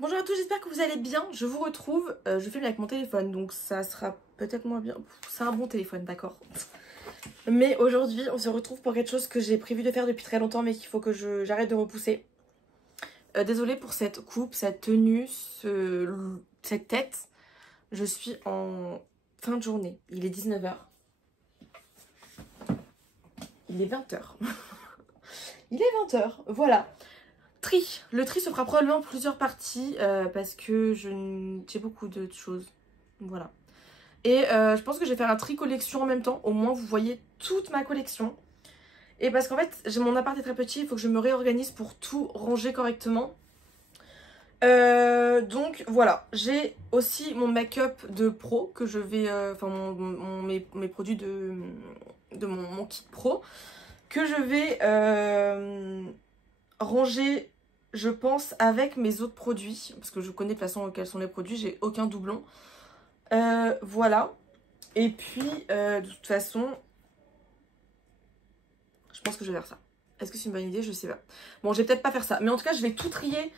Bonjour à tous, j'espère que vous allez bien. Je vous retrouve, je filme avec mon téléphone, donc ça sera peut-être moins bien. C'est un bon téléphone, d'accord. Mais aujourd'hui, on se retrouve pour quelque chose que j'ai prévu de faire depuis très longtemps, mais qu'il faut que j'arrête de repousser. Désolée pour cette coupe, cette tenue, cette tête. Je suis en fin de journée. Il est 19 h. Il est 20 h. Il est 20 h, voilà. Tri. Le tri se fera probablement en plusieurs parties parce que j'ai beaucoup de choses. Voilà. Et je pense que je vais faire un tri collection en même temps. Au moins, vous voyez toute ma collection. Et parce qu'en fait, mon appart est très petit. Il faut que je me réorganise pour tout ranger correctement. Donc, voilà. J'ai aussi mon make-up de pro que je vais... Enfin, mes produits de mon kit pro que je vais ranger, je pense, avec mes autres produits. Parce que je connais de toute façon quels sont les produits. J'ai aucun doublon. Voilà. Et puis, de toute façon, je pense que je vais faire ça. Est-ce que c'est une bonne idée? Je sais pas. Bon, je vais peut-être pas faire ça. Mais en tout cas, je vais tout trier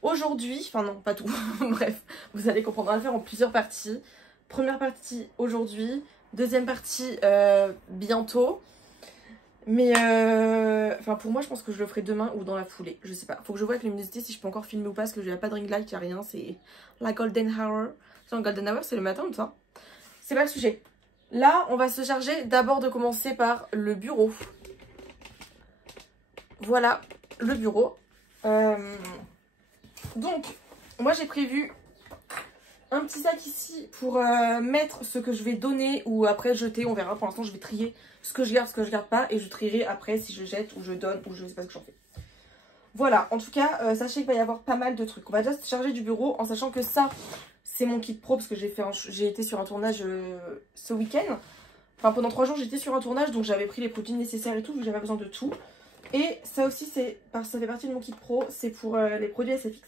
aujourd'hui. Enfin non, pas tout. Bref, vous allez comprendre. On va le faire en plusieurs parties. Première partie aujourd'hui. Deuxième partie bientôt. Mais enfin pour moi je pense que je le ferai demain ou dans la foulée, je sais pas. Faut que je vois avec luminosité si je peux encore filmer ou pas parce que il n'y a pas de ring light, il n'y a rien, c'est la golden hour. C'est un golden hour, c'est le matin ou ça? C'est pas le sujet. Là on va se charger d'abord de commencer par le bureau. Voilà le bureau. Donc moi j'ai prévu un petit sac ici pour mettre ce que je vais donner ou après jeter, on verra. Pour l'instant je vais trier ce que je garde pas et je trierai après si je jette ou je donne ou je sais pas ce que j'en fais. Voilà, en tout cas sachez qu'il va y avoir pas mal de trucs. On va déjà se charger du bureau en sachant que ça c'est mon kit pro parce que j'ai été sur un tournage ce week-end. Enfin pendant 3 jours j'étais sur un tournage donc j'avais pris les produits nécessaires et tout vu que j'avais besoin de tout. Et ça aussi ça fait partie de mon kit pro, c'est pour les produits SFX.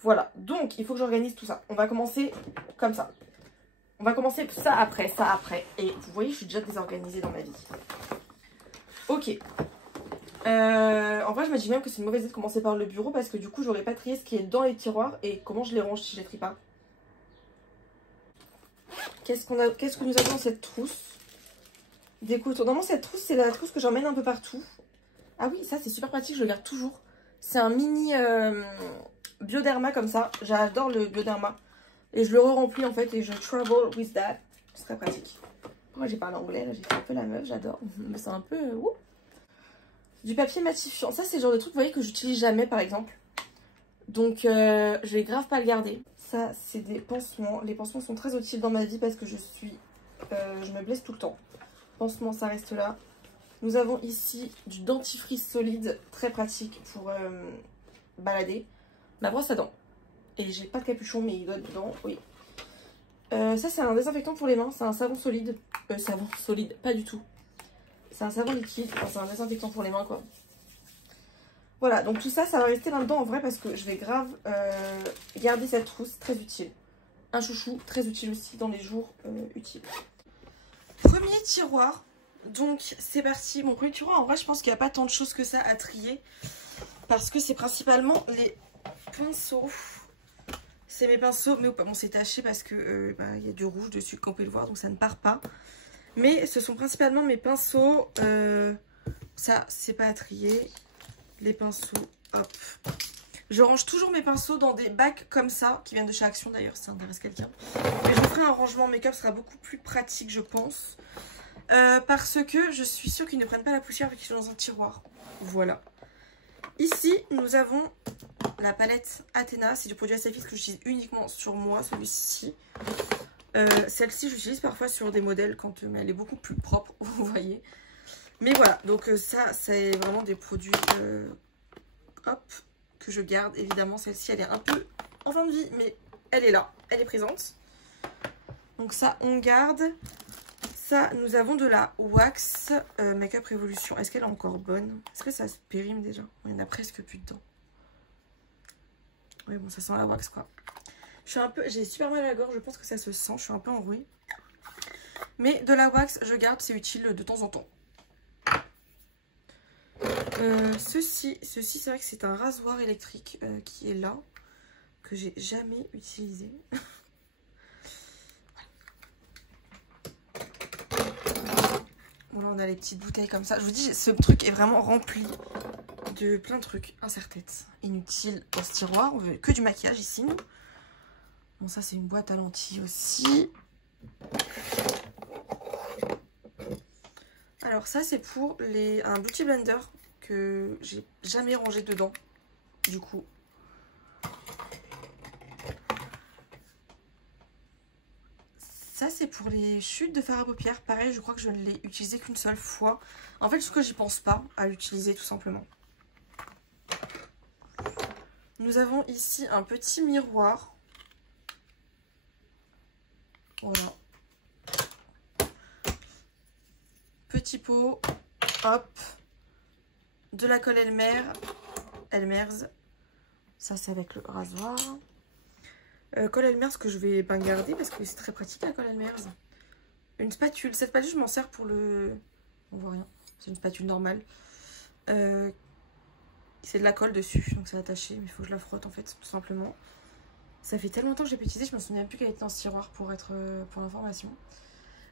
Voilà, donc il faut que j'organise tout ça. On va commencer comme ça. On va commencer ça après. Et vous voyez, je suis déjà désorganisée dans ma vie. Ok. En vrai, je me dis même que c'est une mauvaise idée de commencer par le bureau parce que du coup, j'aurais pas trié ce qui est dans les tiroirs et comment je les range si je les trie pas. Qu'est-ce que nous avons dans cette trousse? Des couteaux. Normalement, cette trousse, c'est la trousse que j'emmène un peu partout. Ah oui, ça, c'est super pratique, je le garde toujours. C'est un mini Bioderma comme ça. J'adore le Bioderma. Et je le re-remplis en fait et je travel with that. C'est très pratique. Moi j'ai parlé anglais, là j'ai fait un peu la meuf, j'adore. Mais c'est un peu... Du papier matifiant. Ça c'est le genre de truc, vous voyez, que j'utilise jamais par exemple. Donc je vais grave pas le garder. Ça c'est des pansements. Les pansements sont très utiles dans ma vie parce que je me blesse tout le temps. Pansement, ça reste là. Nous avons ici du dentifrice solide, très pratique pour balader. Ma brosse à dents. Et j'ai pas de capuchon mais il doit être dedans, oui. Ça c'est un désinfectant pour les mains, c'est un savon solide. Savon solide, pas du tout. C'est un savon liquide, enfin, c'est un désinfectant pour les mains quoi. Voilà, donc tout ça, ça va rester là-dedans en vrai parce que je vais grave garder cette trousse, très utile. Un chouchou, très utile aussi dans les jours utiles. Premier tiroir, donc c'est parti. Mon premier tiroir, en vrai je pense qu'il n'y a pas tant de choses que ça à trier. Parce que c'est principalement les pinceaux. C'est mes pinceaux, mais bon c'est taché parce que il y a du rouge dessus comme vous pouvez le voir, donc ça ne part pas. Mais ce sont principalement mes pinceaux, ça c'est pas à trier, les pinceaux, hop. Je range toujours mes pinceaux dans des bacs comme ça, qui viennent de chez Action d'ailleurs, si ça intéresse quelqu'un. Mais je vous ferai un rangement make-up, ce sera beaucoup plus pratique je pense. Parce que je suis sûre qu'ils ne prennent pas la poussière vu qu'ils sont dans un tiroir. Voilà. Ici nous avons la palette Athéna, c'est du produit SFX que j'utilise uniquement sur moi, celui-ci. Celle-ci, j'utilise parfois sur des modèles quand mais elle est beaucoup plus propre, vous voyez. Mais voilà, donc ça, c'est vraiment des produits hop, que je garde. Évidemment, celle-ci, elle est un peu en fin de vie, mais elle est là, elle est présente. Donc ça, on garde. Ça, nous avons de la wax Make-up Révolution. Est-ce qu'elle est encore bonne? Est-ce que ça se périme déjà? Il y en a presque plus dedans. Oui, bon, ça sent la wax, quoi. J'ai super mal à la gorge, je pense que ça se sent. Je suis un peu enrouée. Mais de la wax, je garde, c'est utile de temps en temps. Ceci c'est vrai que c'est un rasoir électrique qui est là. que j'ai jamais utilisé. Bon, là on a les petites bouteilles comme ça. Je vous dis, ce truc est vraiment rempli de plein de trucs. Un serre-tête inutile dans ce tiroir. On veut que du maquillage ici. Bon, ça c'est une boîte à lentilles aussi. Alors ça c'est pour un beauty blender que j'ai jamais rangé dedans. Du coup. Ça c'est pour les chutes de fard à paupières. Pareil, je crois que je ne l'ai utilisé qu'une seule fois. En fait, parce que j'y pense pas à l'utiliser tout simplement. Nous avons ici un petit miroir. Voilà. Petit pot. Hop. De la colle Elmer's. Ça c'est avec le rasoir. Colle Elmer's que je vais pas garder parce que c'est très pratique la colle Elmer's. Une spatule. Cette spatule, je m'en sers pour le... On voit rien. C'est une spatule normale. C'est de la colle dessus, donc c'est attaché. Mais il faut que je la frotte en fait, tout simplement. Ça fait tellement longtemps que je l'ai pas utilisé, je me souviens plus qu'elle était dans ce tiroir pour l'information.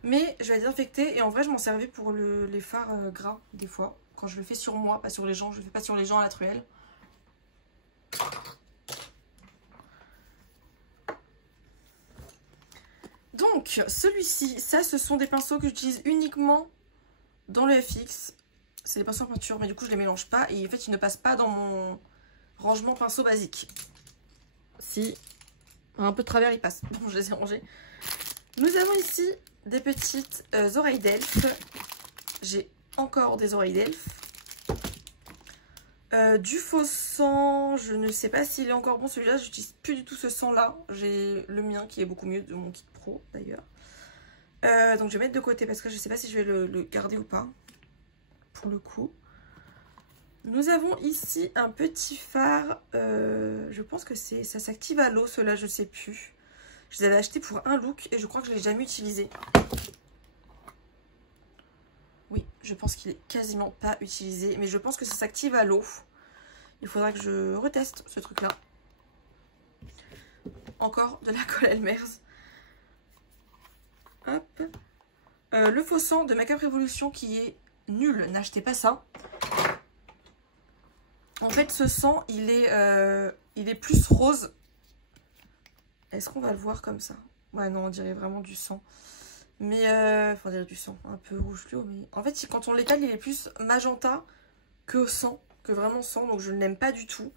Mais je vais la désinfecter et en vrai, je m'en servais pour les fards gras des fois. Quand je le fais sur moi, pas sur les gens. Je le fais pas sur les gens à la truelle. Donc, celui-ci, ça, ce sont des pinceaux que j'utilise uniquement dans le FX. C'est des pinceaux en peinture, mais du coup, je les mélange pas. Et en fait, ils ne passent pas dans mon rangement pinceau basique. Si, un peu de travers, ils passent. Bon, je les ai rangés. Nous avons ici des petites oreilles d'elfe. J'ai encore des oreilles d'elfe. Du faux sang, je ne sais pas s'il est encore bon celui-là, j'utilise plus du tout ce sang là, j'ai le mien qui est beaucoup mieux de mon kit pro d'ailleurs. Donc je vais mettre de côté parce que je ne sais pas si je vais le garder ou pas, pour le coup. Nous avons ici un petit phare, je pense que ça s'active à l'eau, ceux-là je ne sais plus. Je les avais achetés pour un look et je crois que je ne l'ai jamais utilisé. Oui, je pense qu'il est quasiment pas utilisé, mais je pense que ça s'active à l'eau. Il faudra que je reteste ce truc-là. Encore de la colle Elmer's. Hop. Le faux sang de Make Up Revolution qui est nul. N'achetez pas ça. En fait, ce sang, il est plus rose. Est-ce qu'on va le voir comme ça? Ouais, non, on dirait vraiment du sang. Mais, enfin, on dirait du sang. Un peu rouge fluo, mais... En fait, quand on l'étale, il est plus magenta que sang. Que vraiment sang, donc je ne l'aime pas du tout.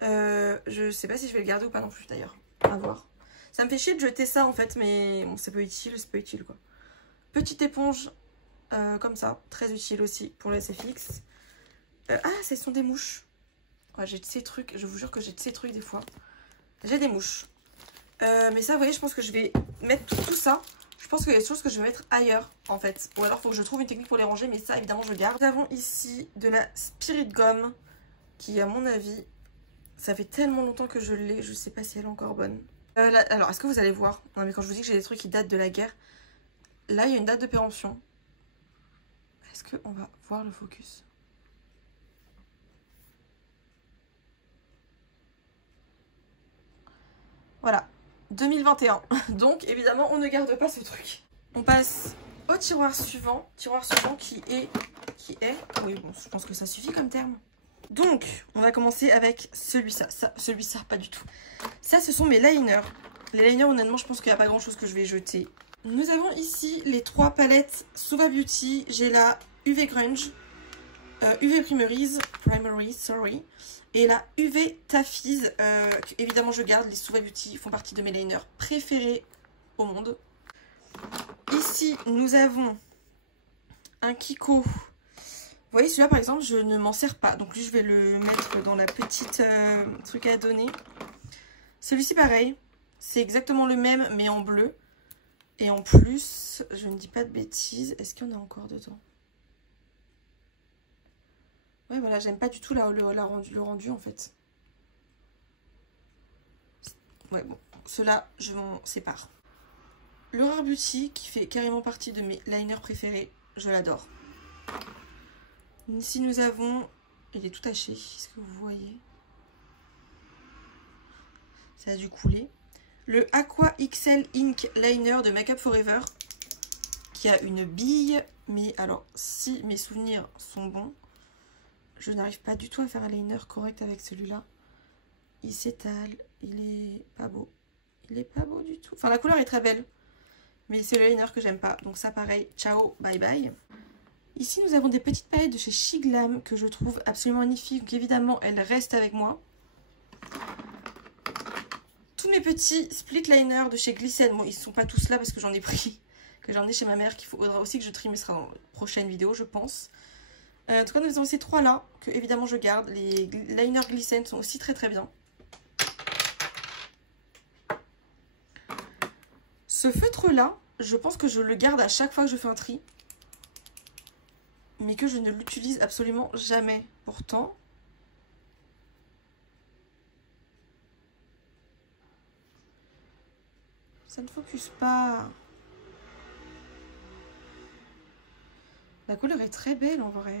Je sais pas si je vais le garder ou pas non plus d'ailleurs. À voir. Ça me fait chier de jeter ça en fait, mais bon, c'est pas utile quoi. Petite éponge comme ça, très utile aussi pour le SFX. Ah, ce sont des mouches. Ouais, j'ai de ces trucs, je vous jure que j'ai de ces trucs des fois. J'ai des mouches. Mais ça, vous voyez, je pense que je vais mettre tout ça. Je pense qu'il y a des choses que je vais mettre ailleurs en fait. Ou alors il faut que je trouve une technique pour les ranger, mais ça évidemment je garde. Nous avons ici de la Spirit Gum qui à mon avis, ça fait tellement longtemps que je l'ai, je sais pas si elle est encore bonne. Alors, est-ce que vous allez voir? Non mais quand je vous dis que j'ai des trucs qui datent de la guerre, là il y a une date de péremption. Est-ce qu'on va voir le focus? Voilà, 2021. Donc évidemment on ne garde pas ce truc. On passe au tiroir suivant. Tiroir suivant qui est... Oui bon, je pense que ça suffit comme terme. Donc, on va commencer avec celui-là. Celui-là, pas du tout. Ça, ce sont mes liners. Les liners, honnêtement, je pense qu'il n'y a pas grand-chose que je vais jeter. Nous avons ici les 3 palettes Suva Beauty. J'ai la UV Grunge, UV Primaries, et la UV Taffies. Évidemment, je garde. Les Suva Beauty font partie de mes liners préférés au monde. Ici, nous avons un Kiko. Vous voyez, celui-là, par exemple, je ne m'en sers pas. Donc, lui, je vais le mettre dans la petite truc à donner. Celui-ci, pareil. C'est exactement le même, mais en bleu. Et en plus, je ne dis pas de bêtises. Est-ce qu'il y en a encore dedans? Ouais, voilà, j'aime pas du tout le rendu, en fait. Ouais, bon. Ceux-là, je m'en sépare. Le Rare Beauty, qui fait carrément partie de mes liners préférés. Je l'adore. Ici nous avons, il est tout taché, est-ce que vous voyez? Ça a dû couler. Le Aqua XL Ink Liner de Make Up Forever. Qui a une bille. Mais alors, si mes souvenirs sont bons, je n'arrive pas du tout à faire un liner correct avec celui-là. Il s'étale. Il est pas beau. Il est pas beau du tout. Enfin, la couleur est très belle. Mais c'est le liner que j'aime pas. Donc ça, pareil. Ciao, bye bye. Ici, nous avons des petites palettes de chez Shiglam que je trouve absolument magnifiques. Donc évidemment, elles restent avec moi. Tous mes petits split liners de chez Glisten. Bon, ils ne sont pas tous là parce que j'en ai pris. Que j'en ai chez ma mère. Qu'il faudra aussi que je trie. Mais ce sera dans la prochaine vidéo, je pense. En tout cas, nous avons ces trois-là. Que évidemment, je garde. Les liners Glisten sont aussi très très bien. Ce feutre-là, je pense que je le garde à chaque fois que je fais un tri. Mais que je ne l'utilise absolument jamais. Pourtant, ça ne focus pas. La couleur est très belle en vrai.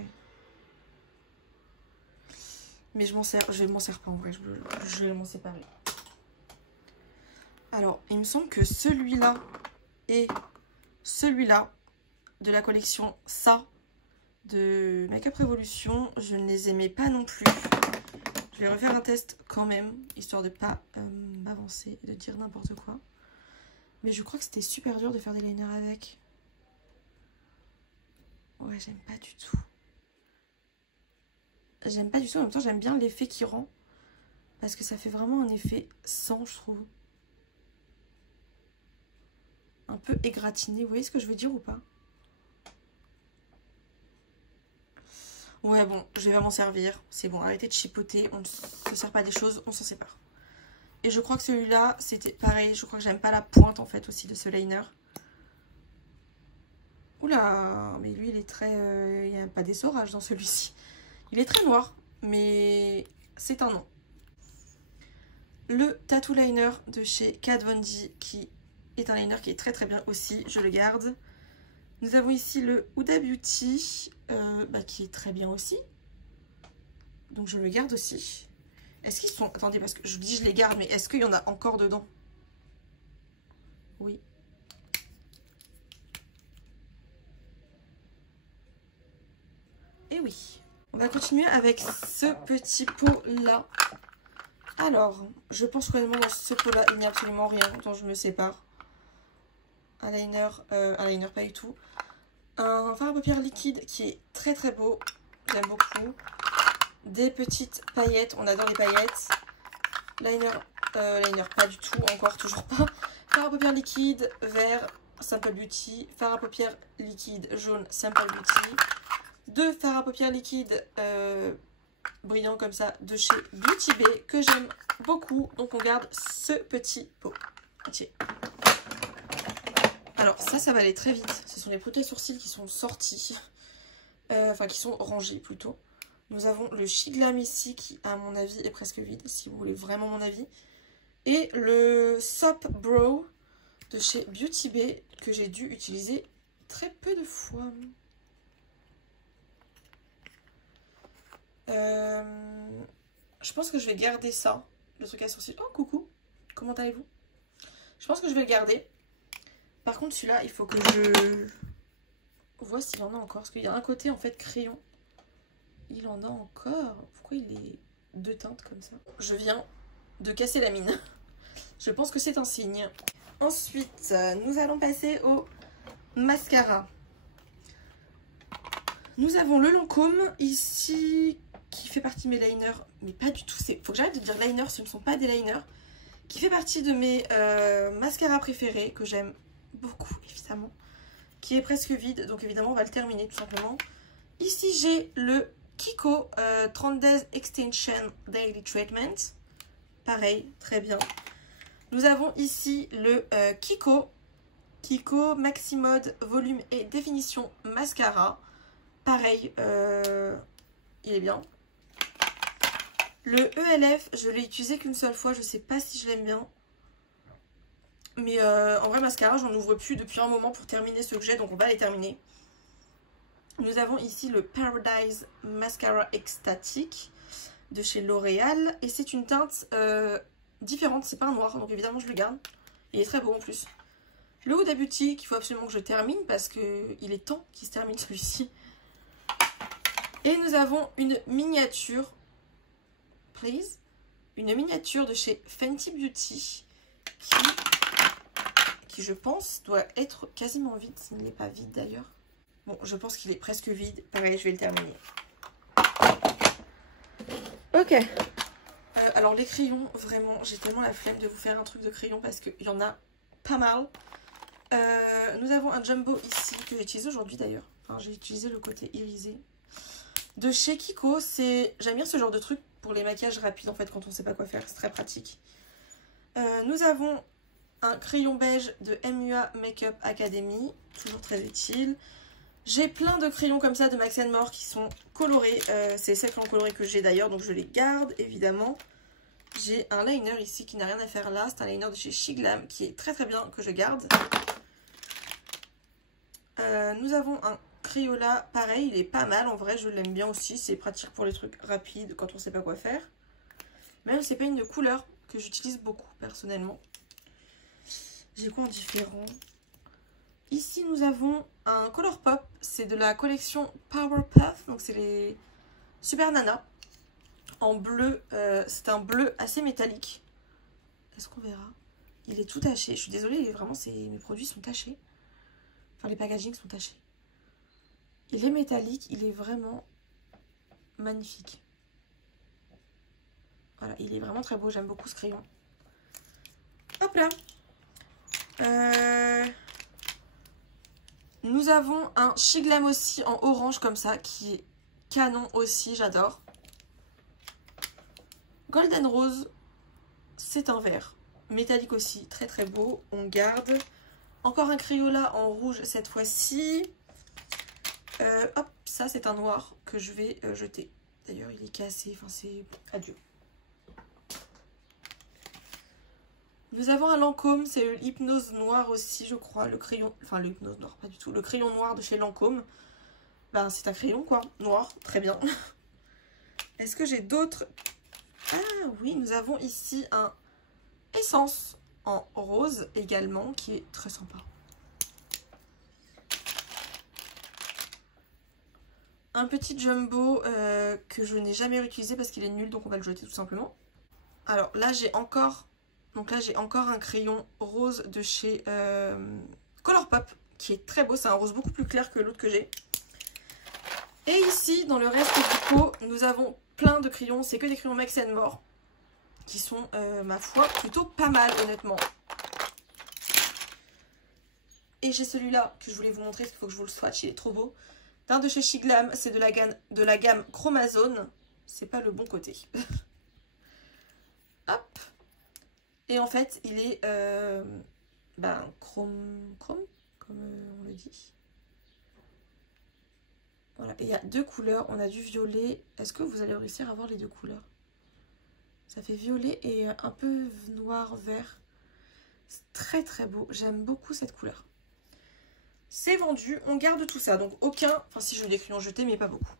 Mais je m'en sers pas en vrai. Je vais m'en séparer. Alors, il me semble que celui-là et celui-là de la collection Ça de Make Up Revolution, je ne les aimais pas non plus. Je vais refaire un test quand même, histoire de ne pas m'avancer et de dire n'importe quoi. Mais je crois que c'était super dur de faire des liners avec. Ouais, j'aime pas du tout. J'aime pas du tout, en même temps j'aime bien l'effet qui rend. Parce que ça fait vraiment un effet sang, je trouve. Un peu égratigné, vous voyez ce que je veux dire ou pas? Ouais, bon, je vais m'en servir. C'est bon, arrêtez de chipoter. On ne se sert pas des choses, on s'en sépare. Et je crois que celui-là, c'était pareil. Je crois que j'aime pas la pointe, en fait, aussi de ce liner. Oula, mais lui, il est très... il n'y a pas d'essorage dans celui-ci. Il est très noir, mais c'est un non. Le Tattoo Liner de chez Kat Von D, qui est un liner qui est très très bien aussi. Je le garde. Nous avons ici le Huda Beauty, qui est très bien aussi. Donc je le garde aussi. Est-ce qu'ils sont... Attendez, parce que je dis je les garde, mais est-ce qu'il y en a encore dedans? Oui. Et oui. On va continuer avec ce petit pot-là. Alors, je pense qu'honnêtement, dans ce pot-là, il n'y a absolument rien dont je me sépare. Un liner pas du tout. Un fard à paupières liquide qui est très très beau. J'aime beaucoup. Des petites paillettes. On adore les paillettes. Liner pas du tout. Encore, toujours pas. Fard à paupières liquide vert Simple Beauty. Fard à paupières liquide jaune Simple Beauty. Deux fards à paupières liquides brillants comme ça de chez Beauty Bay que j'aime beaucoup. Donc on garde ce petit pot entier. Alors ça va aller très vite. Ce sont les protège sourcils qui sont sortis. Enfin qui sont rangés plutôt. Nous avons le Shiglam ici qui à mon avis est presque vide. Si vous voulez vraiment mon avis. Et le Soap Brow de chez Beauty Bay que j'ai dû utiliser très peu de fois. Je pense que je vais garder ça. Le truc à sourcils. Oh coucou. Comment allez-vous? Je pense que je vais le garder. Par contre, celui-là, il faut que je vois s'il y en a encore. Parce qu'il y a un côté, en fait, crayon. Il en a encore. Pourquoi il est deux teintes comme ça? Je viens de casser la mine. Je pense que c'est un signe. Ensuite, nous allons passer au mascara. Nous avons le Lancôme ici, qui fait partie de mes liners. Mais pas du tout. Faut que j'arrête de dire liners, ce ne sont pas des liners. Qui fait partie de mes mascaras préférés, que j'aime beaucoup évidemment, qui est presque vide, donc évidemment on va le terminer tout simplement. Ici j'ai le Kiko 30 Days Extension Daily Treatment, pareil, très bien. Nous avons ici le Kiko Maximode Volume et Définition Mascara, pareil, il est bien. Le ELF, je l'ai utilisé qu'une seule fois, je sais pas si je l'aime bien. Mais en vrai, mascara, j'en ouvre plus depuis un moment pour terminer ce que j'ai, donc on va les terminer. Nous avons ici le Paradise Mascara Ecstatic de chez L'Oréal. Et c'est une teinte différente, c'est pas un noir, donc évidemment je le garde. Il est très beau en plus. Le Huda Beauty qu'il faut absolument que je termine parce qu'il est temps qu'il se termine celui-ci. Et nous avons une miniature, please, une miniature de chez Fenty Beauty qui je pense doit être quasiment vide, s'il n'est pas vide d'ailleurs. Bon, je pense qu'il est presque vide. Pareil, je vais le terminer. Ok. Alors les crayons, vraiment, j'ai tellement la flemme de vous faire un truc de crayon parce qu'il y en a pas mal. Nous avons un jumbo ici que j'ai utilisé aujourd'hui d'ailleurs. Enfin, j'ai utilisé le côté irisé. De chez Kiko, j'aime bien ce genre de truc pour les maquillages rapides en fait quand on sait pas quoi faire, c'est très pratique. Nous avons un crayon beige de MUA Makeup Academy, toujours très utile. J'ai plein de crayons comme ça de Max & More qui sont colorés. C'est ces crayons colorés que j'ai d'ailleurs, donc je les garde évidemment. J'ai un liner ici qui n'a rien à faire là. C'est un liner de chez Shiglam qui est très très bien, que je garde. Nous avons un Crayola, pareil, il est pas mal. En vrai, je l'aime bien aussi. C'est pratique pour les trucs rapides quand on sait pas quoi faire. Même c'est pas une couleur que j'utilise beaucoup personnellement. J'ai quoi en différent? Ici, nous avons un Colourpop. C'est de la collection Powerpuff. Donc, c'est les Super Nana. En bleu. C'est un bleu assez métallique. Est-ce qu'on verra? Il est tout taché. Je suis désolée, vraiment, mes produits sont tachés. Enfin, les packagings sont tachés. Il est métallique. Il est vraiment magnifique. Voilà, il est vraiment très beau. J'aime beaucoup ce crayon. Hop là. Nous avons un Shiglam aussi en orange comme ça, qui est canon aussi, j'adore. Golden Rose, c'est un vert. Métallique aussi, très très beau. On garde. Encore un Crayola en rouge cette fois-ci. Hop, ça c'est un noir que je vais jeter. D'ailleurs, il est cassé, enfin c'est adieu. Nous avons un Lancôme, c'est le Hypnose Noir aussi, je crois. Le crayon, enfin le Hypnose Noir, pas du tout. Le crayon noir de chez Lancôme. Ben, c'est un crayon quoi, noir, très bien. Est-ce que j'ai d'autres? Ah oui, nous avons ici un Essence en rose également, qui est très sympa. Un petit jumbo que je n'ai jamais réutilisé parce qu'il est nul, donc on va le jeter tout simplement. Alors là, j'ai encore un crayon rose de chez Colourpop, qui est très beau. C'est un rose beaucoup plus clair que l'autre que j'ai. Et ici, dans le reste du pot, nous avons plein de crayons. C'est que des crayons Max & More, qui sont, ma foi, plutôt pas mal, honnêtement. Et j'ai celui-là que je voulais vous montrer, parce qu'il faut que je vous le swatch, il est trop beau. D'un de chez Shiglam, c'est de la gamme Chromazone. C'est pas le bon côté. Hop. Et en fait, il est chrome, comme on le dit. Voilà, et il y a deux couleurs. On a du violet. Est-ce que vous allez réussir à voir les deux couleurs? Ça fait violet et un peu noir, vert. C'est très très beau. J'aime beaucoup cette couleur. C'est vendu. On garde tout ça. Donc aucun... Enfin si, je des crayons jetés, mais pas beaucoup.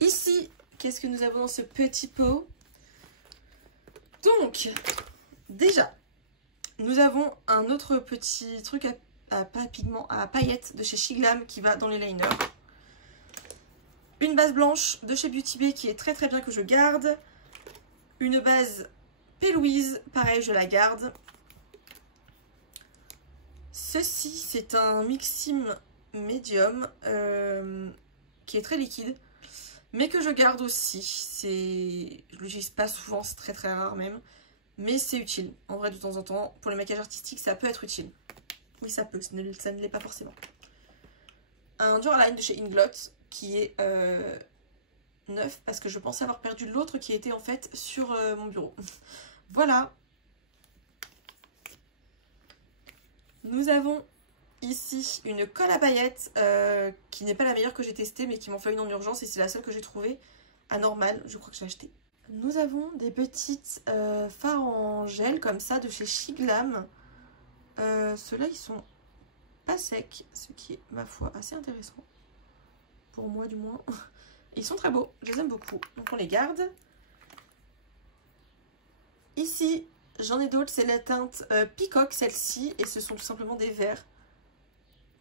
Ici, qu'est-ce que nous avons dans ce petit pot? Donc, déjà, nous avons un autre petit truc à pigment, à paillettes de chez Shiglam qui va dans les liners. Une base blanche de chez Beauty Bay qui est très très bien, que je garde. Une base P. Louise, pareil, je la garde. Ceci, c'est un Mixim Medium qui est très liquide, mais que je garde aussi. Je ne l'utilise pas souvent, c'est très très rare même. Mais c'est utile. En vrai, de temps en temps, pour les maquillages artistiques, ça peut être utile. Oui, ça peut, ça ne l'est pas forcément. Un Duraline de chez Inglot, qui est neuf, parce que je pensais avoir perdu l'autre qui était en fait sur mon bureau. Voilà. Nous avons ici une colle à paillettes, qui n'est pas la meilleure que j'ai testée, mais qui m'en fait une en urgence, et c'est la seule que j'ai trouvée à Normal. Je crois que j'ai acheté. Nous avons des petites fards en gel comme ça de chez Shiglam. Ceux-là, ils sont pas secs, ce qui est, ma foi, assez intéressant. Pour moi, du moins. Ils sont très beaux, je les aime beaucoup. Donc, on les garde. Ici, j'en ai d'autres, c'est la teinte Peacock, celle-ci. Et ce sont tout simplement des verres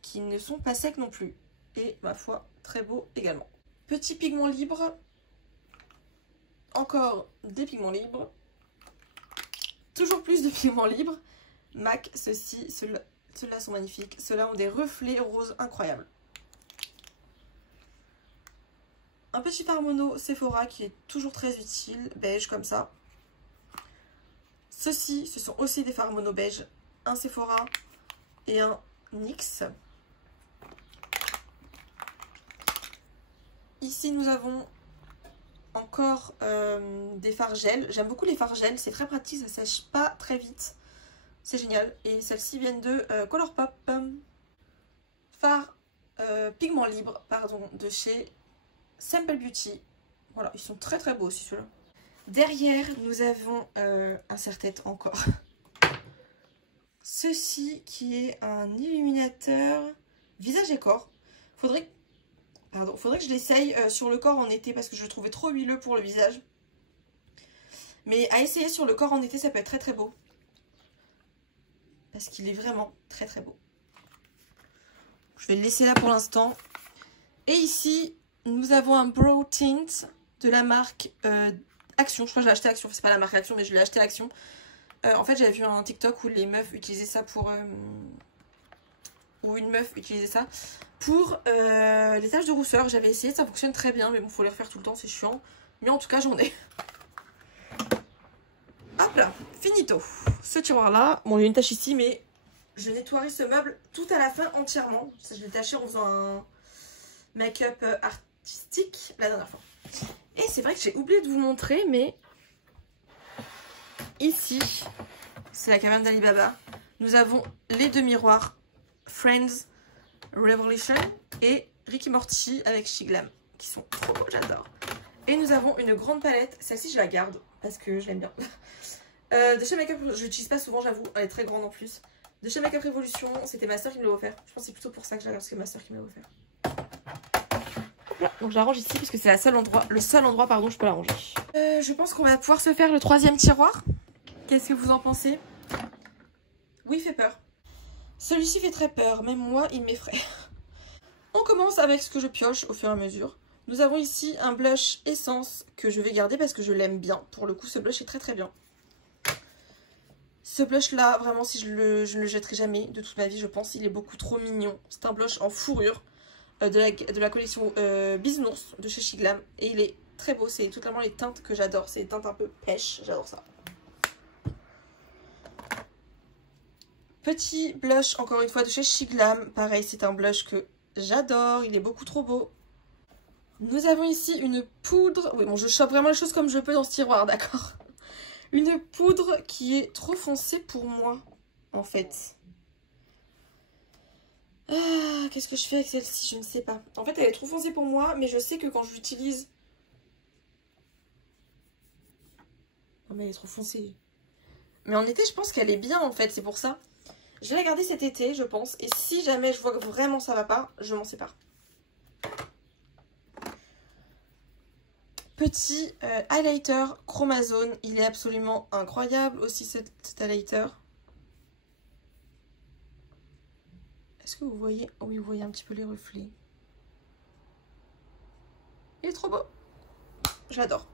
qui ne sont pas secs non plus. Et ma foi, très beau également. Petit pigment libre. Encore des pigments libres. Toujours plus de pigments libres. MAC, ceux-ci, ceux-là sont magnifiques. Ceux-là ont des reflets roses incroyables. Un petit fard mono Sephora qui est toujours très utile, beige comme ça. Ceux-ci, ce sont aussi des fards mono beige. Un Sephora et un NYX. Ici, nous avons encore des fards gel. J'aime beaucoup les fards gel, c'est très pratique, ça sèche pas très vite. C'est génial. Et celles-ci viennent de Colourpop. Fard pigment libre, pardon, de chez Simple Beauty. Voilà, ils sont très très beaux aussi ceux-là. Derrière, nous avons un serre-tête encore. Ceci qui est un illuminateur visage et corps. Faudrait que je l'essaye sur le corps en été parce que je le trouvais trop huileux pour le visage. Mais à essayer sur le corps en été, ça peut être très très beau. Parce qu'il est vraiment très très beau. Je vais le laisser là pour l'instant. Et ici, nous avons un Brow Tint de la marque Action. Je crois que je l'ai acheté Action. C'est pas la marque Action, mais je l'ai acheté Action. En fait, j'avais vu un TikTok où les meufs utilisaient ça pour... où une meuf utilisait ça pour les taches de rousseur. J'avais essayé, ça fonctionne très bien. Mais bon, faut les refaire tout le temps, c'est chiant. Mais en tout cas, j'en ai. Hop là, finito. Ce tiroir-là. Bon, il y a une tache ici, mais je nettoierai ce meuble tout à la fin entièrement. Je l'ai taché en faisant un make-up artistique la dernière fois. Et c'est vrai que j'ai oublié de vous montrer, mais ici, c'est la cabane d'Alibaba. Nous avons les deux miroirs Friends Revolution et Rick et Morty avec Shiglam, qui sont trop beaux, j'adore. Et nous avons une grande palette, celle-ci je la garde parce que je l'aime bien. De chez Makeup, je l'utilise pas souvent, j'avoue, elle est très grande en plus. De chez Makeup Revolution, c'était ma soeur qui me l'a offert. Je pense que c'est plutôt pour ça que je la garde, parce que c'est ma soeur qui me l'a offert. Voilà, donc je la range ici parce que c'est le seul endroit où je peux la ranger. Je pense qu'on va pouvoir se faire le troisième tiroir. Qu'est-ce que vous en pensez? Oui, il fait peur. Celui-ci fait très peur, même moi il m'effraie. On commence avec ce que je pioche au fur et à mesure. Nous avons ici un blush essence que je vais garder parce que je l'aime bien. Pour le coup, ce blush est très très bien. Ce blush là, vraiment, si je ne le jetterai jamais de toute ma vie, je pense. Il est beaucoup trop mignon. C'est un blush en fourrure de la collection Bisounours de chez Shiglam. Et il est très beau. C'est totalement les teintes que j'adore. C'est des teintes un peu pêche. J'adore ça. Petit blush, encore une fois, de chez Shiglam. Pareil, c'est un blush que j'adore. Il est beaucoup trop beau. Nous avons ici une poudre. Oui, bon, je chope vraiment les choses comme je peux dans ce tiroir, d'accord? Une poudre qui est trop foncée pour moi, en fait. Ah, qu'est-ce que je fais avec celle-ci? Je ne sais pas. En fait, elle est trop foncée pour moi, mais je sais que quand je l'utilise... Oh, mais elle est trop foncée. Mais en été, je pense qu'elle est bien, en fait, c'est pour ça. Je vais la garder cet été, je pense. Et si jamais je vois que vraiment ça va pas, je m'en sépare. Petit highlighter Chromazone. Il est absolument incroyable aussi cet highlighter. Est-ce que vous voyez? Oui, vous voyez un petit peu les reflets. Il est trop beau. J'adore.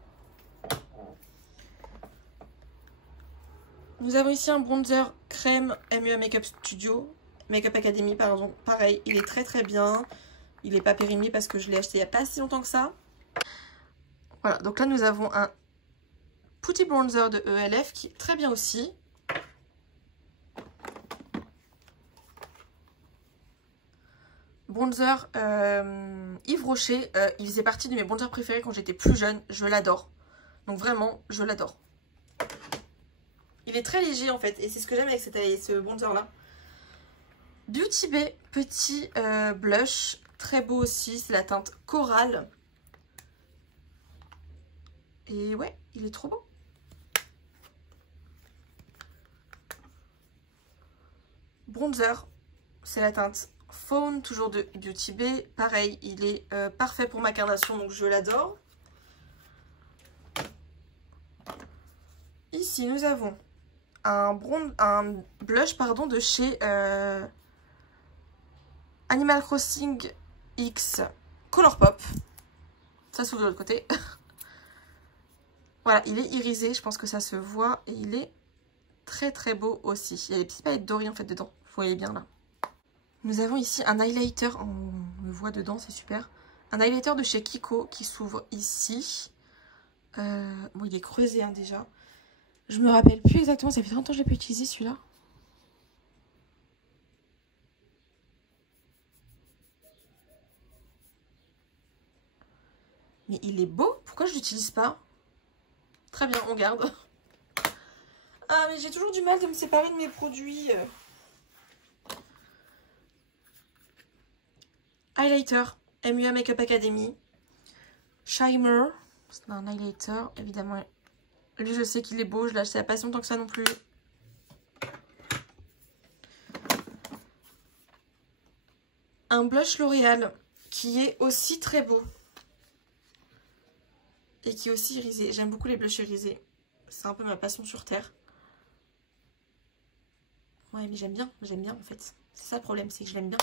Nous avons ici un bronzer crème MUA Makeup Studio. Makeup Academy, pardon. Pareil, il est très très bien. Il n'est pas périmé parce que je l'ai acheté il n'y a pas si longtemps que ça. Voilà, donc là nous avons un Putty Bronzer de ELF qui est très bien aussi. Bronzer Yves Rocher, il faisait partie de mes bronzers préférés quand j'étais plus jeune, je l'adore. Donc vraiment, je l'adore. Il est très léger en fait, et c'est ce que j'aime avec ce bronzer là. Beauty Bay, petit blush, très beau aussi, c'est la teinte Coral. Et ouais, il est trop beau. Bronzer, c'est la teinte Fawn, toujours de Beauty Bay. Pareil, il est parfait pour ma carnation, donc je l'adore. Ici, Ici, nous avons un blush pardon, de chez Animal Crossing X Colourpop. Ça s'ouvre de l'autre côté. Voilà, il est irisé, je pense que ça se voit. Et il est très très beau aussi. Il y a des petites paillettes dorées en fait dedans. Vous voyez bien là. Nous avons ici un highlighter. On le voit dedans, c'est super. Un highlighter de chez Kiko qui s'ouvre ici. Bon, il est creusé hein, déjà. Je me rappelle plus exactement. Ça fait longtemps que je l'ai pas utilisé celui-là. Mais il est beau. Pourquoi je l'utilise pas? Très bien, on garde. Ah, mais j'ai toujours du mal de me séparer de mes produits. Highlighter, MUA Makeup Academy. Shimer, c'est un highlighter, évidemment. Lui, je sais qu'il est beau, je l'ai acheté il n'y a pas si longtemps que ça non plus. Un blush L'Oréal qui est aussi très beau. Et qui est aussi irisé. J'aime beaucoup les blushs irisés. C'est un peu ma passion sur terre. Ouais, mais j'aime bien en fait. C'est ça le problème, c'est que je l'aime bien.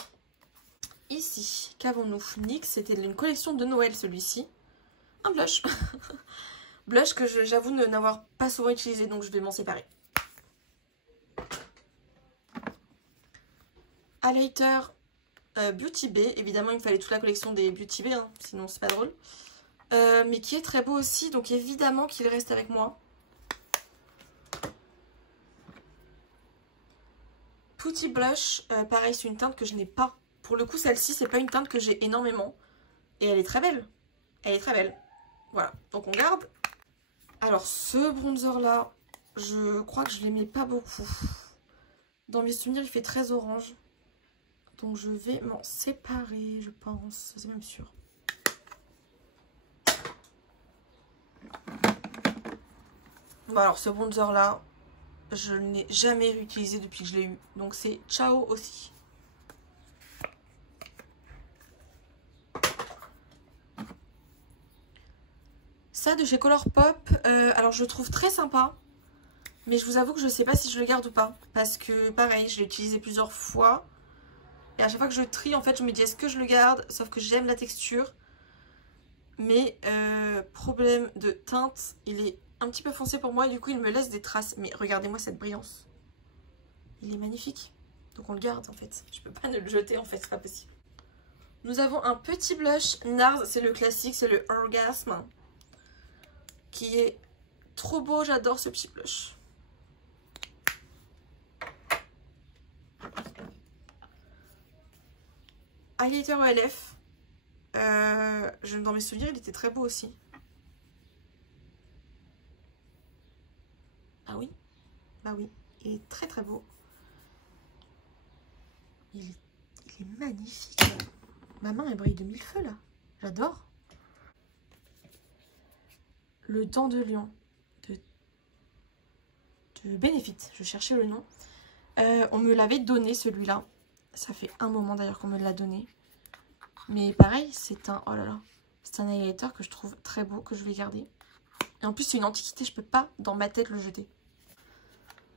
Ici, qu'avons-nous? NYX, c'était une collection de Noël celui-ci. Un blush. Blush que j'avoue ne n'avoir pas souvent utilisé, donc je vais m'en séparer. Highlighter Beauty Bay. Évidemment, il me fallait toute la collection des Beauty Bay, hein, sinon c'est pas drôle. Mais qui est très beau aussi, donc évidemment qu'il reste avec moi. Putty Blush, pareil, c'est une teinte que je n'ai pas. Pour le coup, celle-ci, c'est pas une teinte que j'ai énormément. Et elle est très belle. Elle est très belle. Voilà, donc on garde. Alors, ce bronzer-là, je crois que je l'aimais pas beaucoup. Dans mes souvenirs, il fait très orange. Donc, je vais m'en séparer, je pense. C'est même sûr. Bon, alors, ce bronzer-là, je ne l'ai jamais réutilisé depuis que je l'ai eu. Donc, c'est ciao aussi. Ça de chez Colourpop, alors je le trouve très sympa, mais je vous avoue que je ne sais pas si je le garde ou pas, parce que pareil, je l'ai utilisé plusieurs fois, et à chaque fois que je trie, en fait, je me dis est-ce que je le garde, sauf que j'aime la texture, mais problème de teinte, il est un petit peu foncé pour moi, et du coup il me laisse des traces, mais regardez-moi cette brillance, il est magnifique, donc on le garde en fait, je peux pas ne le jeter en fait, c'est pas possible. Nous avons un petit blush NARS, c'est le classique, c'est le Orgasme, qui est trop beau, j'adore ce petit blush. Highlighter ELF. Dans mes souvenirs, il était très beau aussi. Ah oui? Bah oui, il est très très beau. Il est magnifique. Ma main, elle brille de mille feux là. J'adore. Le Dent de Lion de Benefit. Je cherchais le nom. On me l'avait donné celui-là. Ça fait un moment d'ailleurs qu'on me l'a donné. Mais pareil, c'est un... Oh là là. C'est un highlighter que je trouve très beau, que je vais garder. Et en plus, c'est une antiquité, je peux pas dans ma tête le jeter.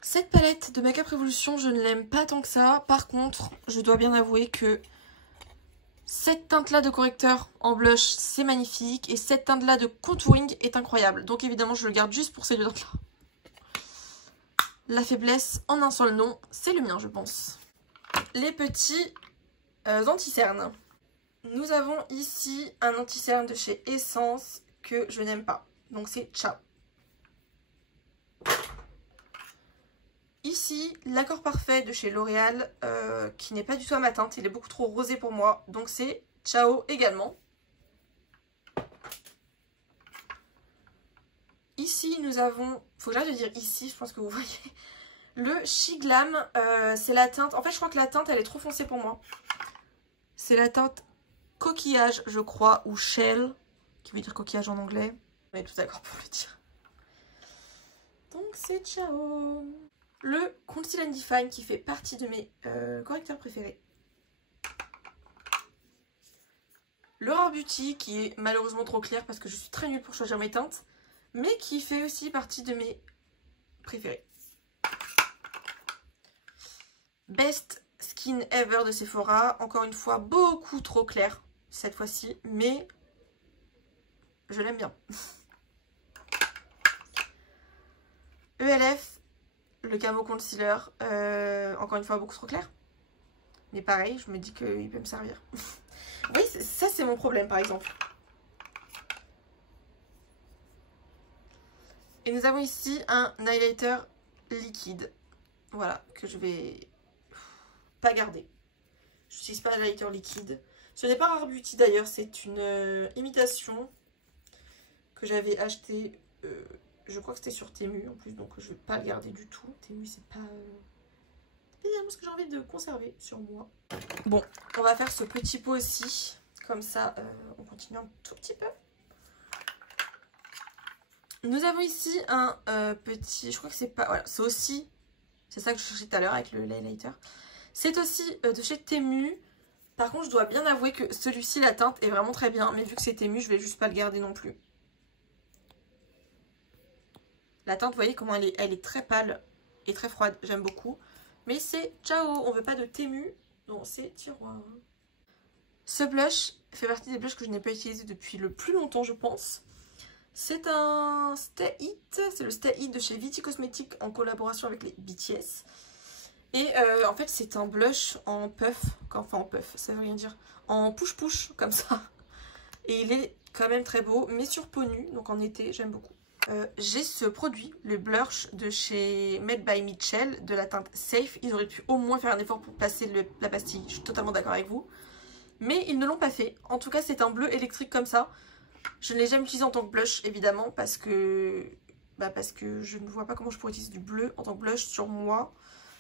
Cette palette de Makeup Revolution, je ne l'aime pas tant que ça. Par contre, je dois bien avouer que cette teinte-là de correcteur en blush, c'est magnifique. Et cette teinte-là de contouring est incroyable. Donc évidemment, je le garde juste pour ces deux teintes-là. La faiblesse, en un seul nom, c'est le mien, je pense. Les petits anti-cernes. Nous avons ici un anti-cerne de chez Essence que je n'aime pas. Donc c'est ciao. Ici, l'accord parfait de chez L'Oréal, qui n'est pas du tout à ma teinte. Il est beaucoup trop rosé pour moi. Donc c'est ciao également. Ici, nous avons... Faut que j'arrête de dire ici, je pense que vous voyez. Le She Glam, c'est la teinte... En fait, je crois que la teinte, elle est trop foncée pour moi. C'est la teinte coquillage, je crois, ou shell, qui veut dire coquillage en anglais. On est tous d'accord pour le dire. Donc c'est ciao. Le Conceal and Define qui fait partie de mes correcteurs préférés. Le Rare Beauty qui est malheureusement trop clair parce que je suis très nulle pour choisir mes teintes. Mais qui fait aussi partie de mes préférés. Best Skin Ever de Sephora. Encore une fois, beaucoup trop clair cette fois-ci, mais je l'aime bien. ELF, le Camo Concealer. Encore une fois, beaucoup trop clair. Mais pareil, je me dis qu'il peut me servir. Oui, ça c'est mon problème par exemple. Et nous avons ici un highlighter liquide. Voilà, que je vais pas garder. Je n'utilise pas d'highlighter liquide. Ce n'est pas Rare Beauty d'ailleurs, c'est une imitation que j'avais acheté. Je crois que c'était sur Temu en plus, donc je ne vais pas le garder du tout. Temu, c'est pas évidemment ce que j'ai envie de conserver sur moi. Bon, on va faire ce petit pot aussi. Comme ça, on continue un tout petit peu. Nous avons ici un petit, je crois que c'est pas, voilà, c'est aussi, c'est ça que je cherchais tout à l'heure avec le highlighter. C'est aussi de chez Temu. Par contre, je dois bien avouer que celui-ci, la teinte est vraiment très bien. Mais vu que c'est Temu, je vais juste pas le garder non plus. La teinte, vous voyez comment elle est très pâle et très froide. J'aime beaucoup. Mais c'est ciao, on veut pas de Temu dans ces tiroirs. Ce blush fait partie des blushs que je n'ai pas utilisé depuis le plus longtemps, je pense. C'est un Stay It, c'est le Stay It de chez Viti Cosmetics en collaboration avec les BTS. Et en fait c'est un blush en puff, enfin en puff, ça veut rien dire, en push-push comme ça. Et il est quand même très beau, mais sur peau nue, donc en été j'aime beaucoup. J'ai ce produit, le blush de chez Made by Mitchell, de la teinte Safe. Ils auraient pu au moins faire un effort pour passer la pastille, je suis totalement d'accord avec vous. Mais ils ne l'ont pas fait, en tout cas c'est un bleu électrique comme ça. Je ne l'ai jamais utilisé en tant que blush, évidemment, parce que je ne vois pas comment je pourrais utiliser du bleu en tant que blush sur moi.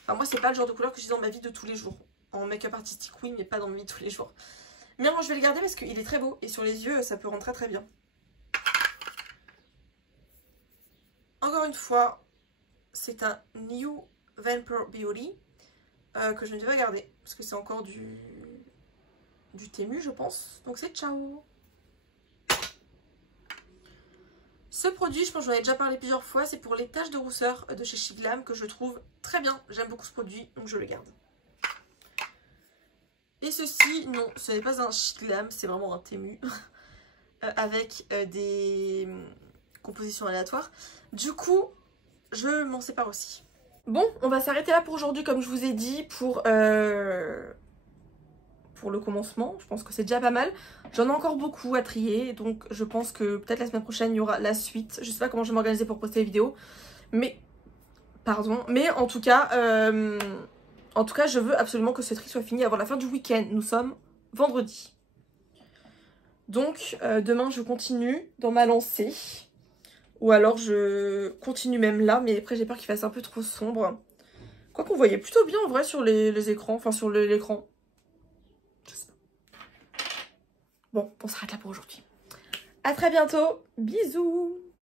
Enfin, moi, c'est pas le genre de couleur que j'utilise dans ma vie de tous les jours. En make-up artistique, oui, mais pas dans ma vie de tous les jours. Mais moi, je vais le garder parce qu'il est très beau. Et sur les yeux, ça peut rendre très très bien. Encore une fois, c'est un New Vampire Beauty que je ne vais pas garder. Parce que c'est encore du Temu, je pense. Donc c'est ciao. Ce produit, je pense que j'en ai déjà parlé plusieurs fois, c'est pour les taches de rousseur de chez She Glam que je trouve très bien. J'aime beaucoup ce produit, donc je le garde. Et ceci, non, ce n'est pas un She Glam, c'est vraiment un Temu avec des compositions aléatoires. Du coup, je m'en sépare aussi. Bon, on va s'arrêter là pour aujourd'hui, comme je vous ai dit, pour le commencement. Je pense que c'est déjà pas mal. J'en ai encore beaucoup à trier, donc je pense que peut-être la semaine prochaine il y aura la suite. Je sais pas comment je vais m'organiser pour poster les vidéos, mais en tout cas je veux absolument que ce tri soit fini avant la fin du week-end. Nous sommes vendredi, donc demain je continue dans ma lancée, ou alors je continue même là, mais après j'ai peur qu'il fasse un peu trop sombre. Quoi qu'on voyait plutôt bien en vrai sur les écrans, enfin sur l'écran. Bon, on s'arrête là pour aujourd'hui. À très bientôt. Bisous.